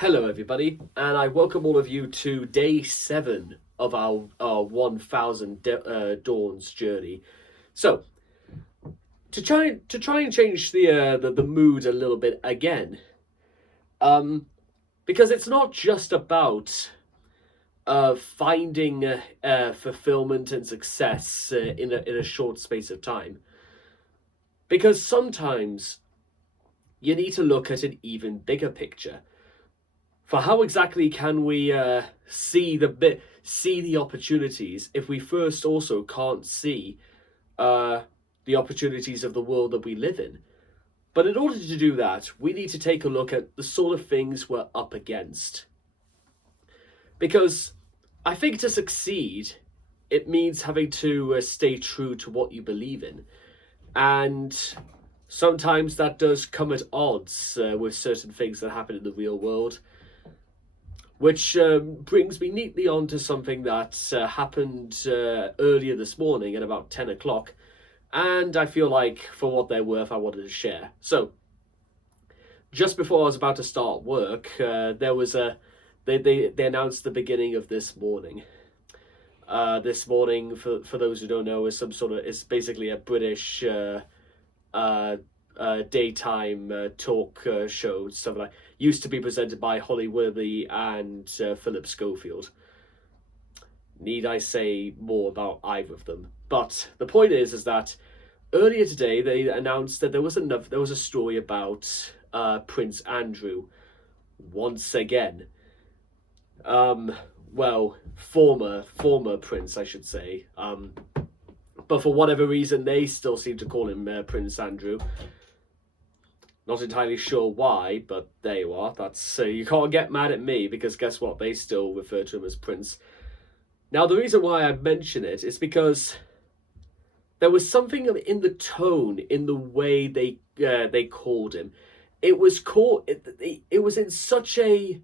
Hello, everybody, and I welcome all of you to day 7 of our 1000 Dawns journey. So, to try and change the mood a little bit again, because it's not just about finding fulfillment and success in a short space of time, because sometimes you need to look at an even bigger picture. For how exactly can we see the opportunities if we first also can't see the opportunities of the world that we live in? But in order to do that, we need to take a look at the sort of things we're up against. Because I think to succeed, it means having to stay true to what you believe in. And sometimes that does come at odds with certain things that happen in the real world. Which brings me neatly on to something that happened earlier this morning at about 10 o'clock. And I feel like, for what they're worth, I wanted to share. So, just before I was about to start work, there was they announced the beginning of this morning. This morning, for those who don't know, is basically a British daytime talk show, stuff like used to be presented by Holly Willoughby and Philip Schofield. Need I say more about either of them? But the point is that earlier today they announced that there was a story about Prince Andrew once again. Well, former prince, I should say. But for whatever reason, they still seem to call him Prince Andrew. Not entirely sure why, but there you are. That's you can't get mad at me, because guess what? They still refer to him as Prince. Now, the reason why I mention it is because there was something in the tone, in the way they called him. It was in such a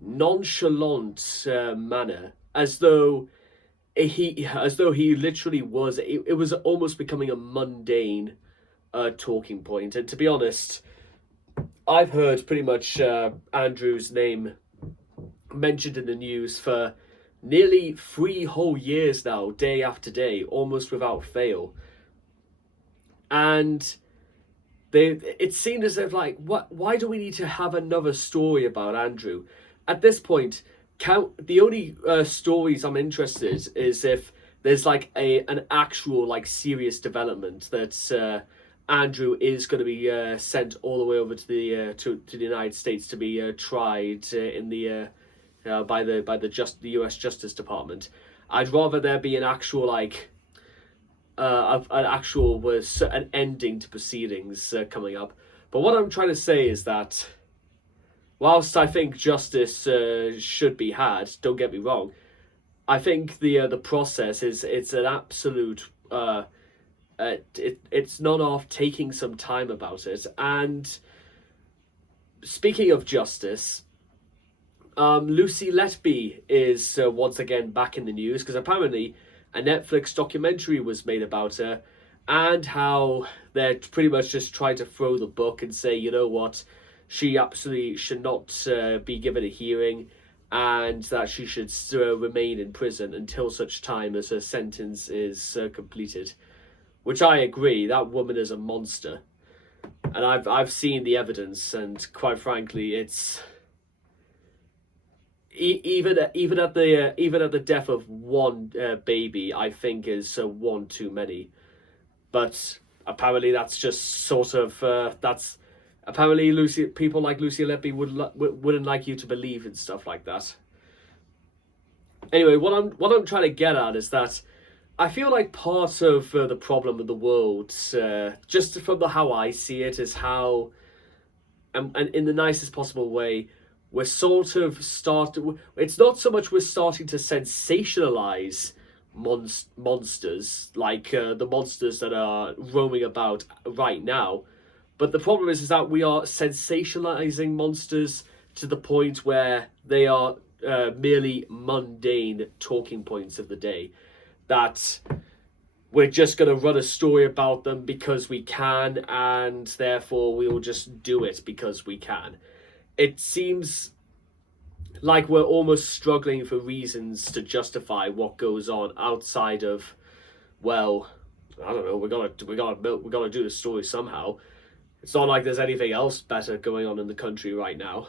nonchalant manner, as though he literally was. It was almost becoming a mundane talking point. And to be honest, I've heard pretty much Andrew's name mentioned in the news for nearly 3 whole years now, day after day, almost without fail. And it seemed as if, like, why do we need to have another story about Andrew? At this point, the only stories I'm interested is if there's like an actual like serious development that Andrew is going to be sent all the way over to the United States to be tried in the by the U.S. Justice Department. I'd rather there be an actual an ending to proceedings coming up. But what I'm trying to say is that, whilst I think justice should be had, don't get me wrong, I think the process it's an absolute. It's not off taking some time about it. And speaking of justice, Lucy Letby is once again back in the news, because apparently a Netflix documentary was made about her, and how they're pretty much just trying to throw the book and say, you know what, she absolutely should not be given a hearing, and that she should remain in prison until such time as her sentence is completed. Which I agree, that woman is a monster. And I've seen the evidence, and quite frankly, it's even at the death of one baby, I think is one too many. But apparently that's just sort of that's apparently people like Lucy Letby wouldn't like you to believe in stuff like that. Anyway, what I'm trying to get at is that I feel like part of the problem of the world, just from how I see it, is how, and in the nicest possible way, we're sort of it's not so much we're starting to sensationalize monsters, like the monsters that are roaming about right now, but the problem is that we are sensationalizing monsters to the point where they are merely mundane talking points of the day. That we're just going to run a story about them because we can, and therefore we will just do it because we can. it seems like we're almost struggling for reasons to justify what goes on outside of, well, I don't know, we gotta do the story somehow. It's not like there's anything else better going on in the country right now.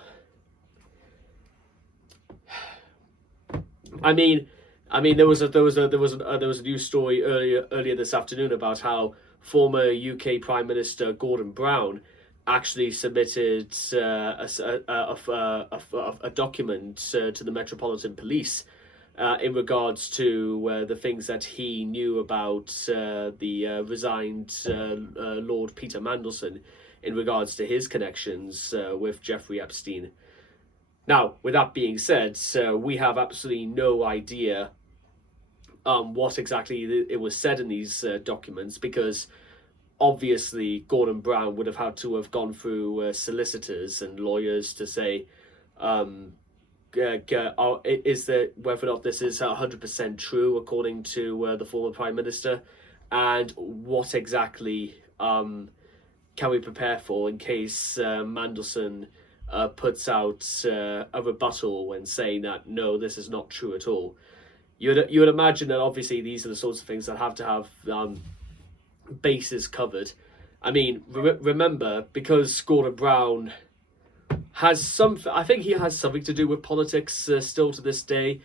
I mean, there was a news story earlier this afternoon about how former UK Prime Minister Gordon Brown actually submitted a document to the Metropolitan Police in regards to the things that he knew about the resigned Lord Peter Mandelson in regards to his connections with Jeffrey Epstein. Now, with that being said, we have absolutely no idea what exactly it was said in these documents, because obviously Gordon Brown would have had to have gone through solicitors and lawyers to say, is that whether or not this is 100% true according to the former Prime Minister, and what exactly can we prepare for in case Mandelson puts out a rebuttal when saying that no, this is not true at all. You would imagine that obviously these are the sorts of things that have to have bases covered. I mean, remember, because Gordon Brown has I think he has something to do with politics still to this day.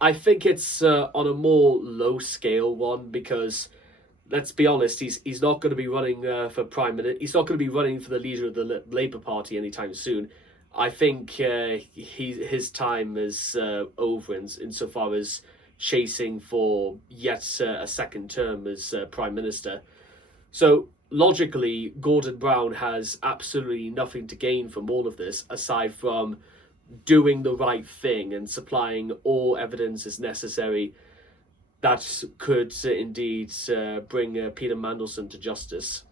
I think it's on a more low scale one, because let's be honest, he's not going to be running for prime minister. He's not going to be running for the leader of the Labour Party anytime soon. I think his time is over insofar as chasing for yet a second term as prime minister. So logically, Gordon Brown has absolutely nothing to gain from all of this aside from doing the right thing and supplying all evidence as necessary that could indeed bring Peter Mandelson to justice.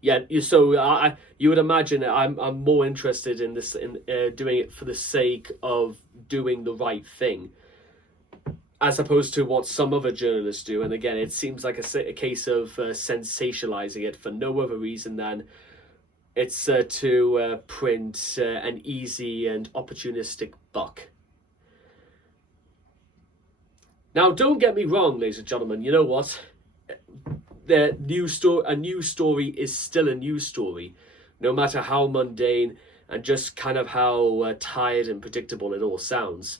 Yeah, so you would imagine I'm more interested in this, in doing it for the sake of doing the right thing, as opposed to what some other journalists do. And again, it seems like a case of sensationalizing it for no other reason than it's to print an easy and opportunistic buck. Now, don't get me wrong, ladies and gentlemen. You know what? A news story is still a news story, no matter how mundane and just kind of how tired and predictable it all sounds.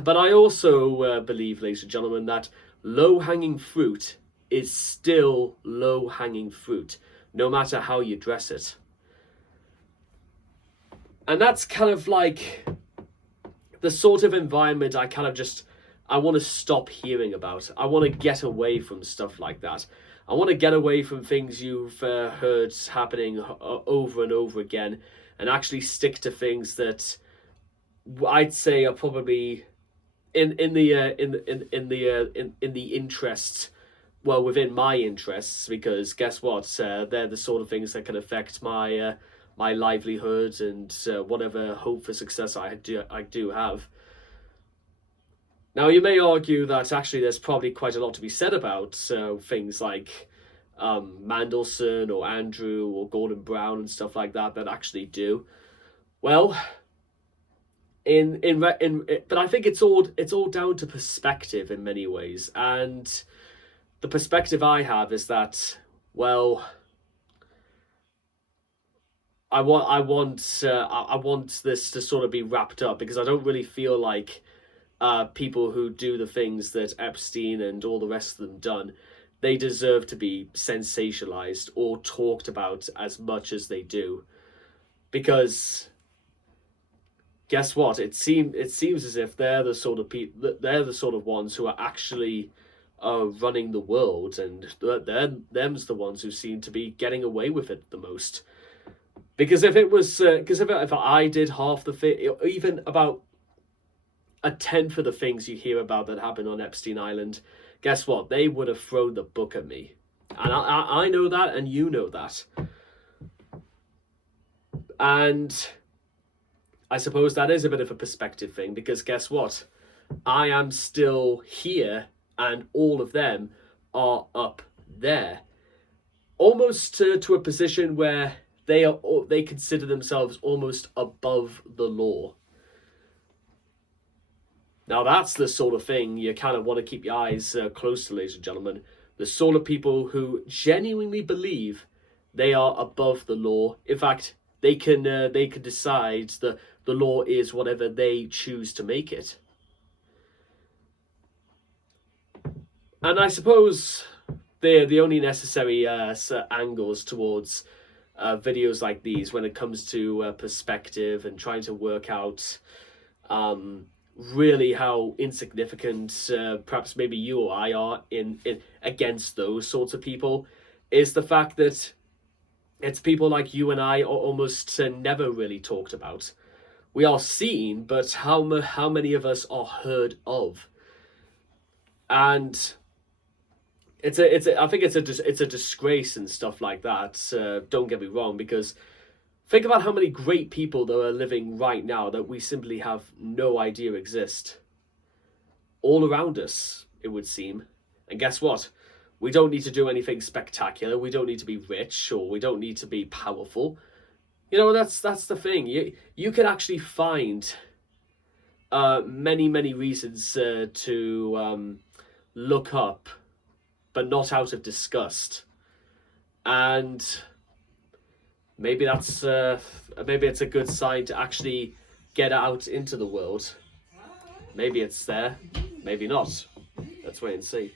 But I also believe, ladies and gentlemen, that low-hanging fruit is still low-hanging fruit, no matter how you dress it. And that's kind of like the sort of environment I want to stop hearing about. I want to get away from stuff like that. I want to get away from things you've heard happening over and over again, and actually stick to things that I'd say are probably in the interests, well, within my interests, because guess what? They're the sort of things that can affect my my livelihood and whatever hope for success I do have. Now, you may argue that actually there's probably quite a lot to be said about things like Mandelson or Andrew or Gordon Brown and stuff like that actually do. Well, but I think it's all down to perspective in many ways, and the perspective I have is that, well, I want this to sort of be wrapped up, because I don't really feel like people who do the things that Epstein and all the rest of them done, they deserve to be sensationalized or talked about as much as they do. Because guess what? It seems as if they're the sort of they're the sort of ones who are actually running the world, and them's the ones who seem to be getting away with it the most. Because if it was, if I did half the thing, even about a tenth of the things you hear about that happened on Epstein Island, guess what? They would have thrown the book at me. And I know that, and you know that. And I suppose that is a bit of a perspective thing, because guess what? I am still here, and all of them are up there. Almost to a position where they consider themselves almost above the law. Now that's the sort of thing you kind of want to keep your eyes close to, ladies and gentlemen. The sort of people who genuinely believe they are above the law. In fact, they can decide that the law is whatever they choose to make it. And I suppose they're the only necessary angles towards videos like these when it comes to perspective and trying to work out really how insignificant perhaps maybe you or I are in against those sorts of people, is the fact that it's people like you and I are almost never really talked about. We are seen, but how many of us are heard of? And I think it's a disgrace and stuff like that. Don't get me wrong, because think about how many great people that are living right now that we simply have no idea exist. All around us, it would seem. And guess what? We don't need to do anything spectacular. We don't need to be rich, or we don't need to be powerful. You know, that's the thing. You can actually find many reasons to look up, but not out of disgust. And maybe it's a good sign to actually get out into the world. Maybe it's there, maybe not. Let's wait and see.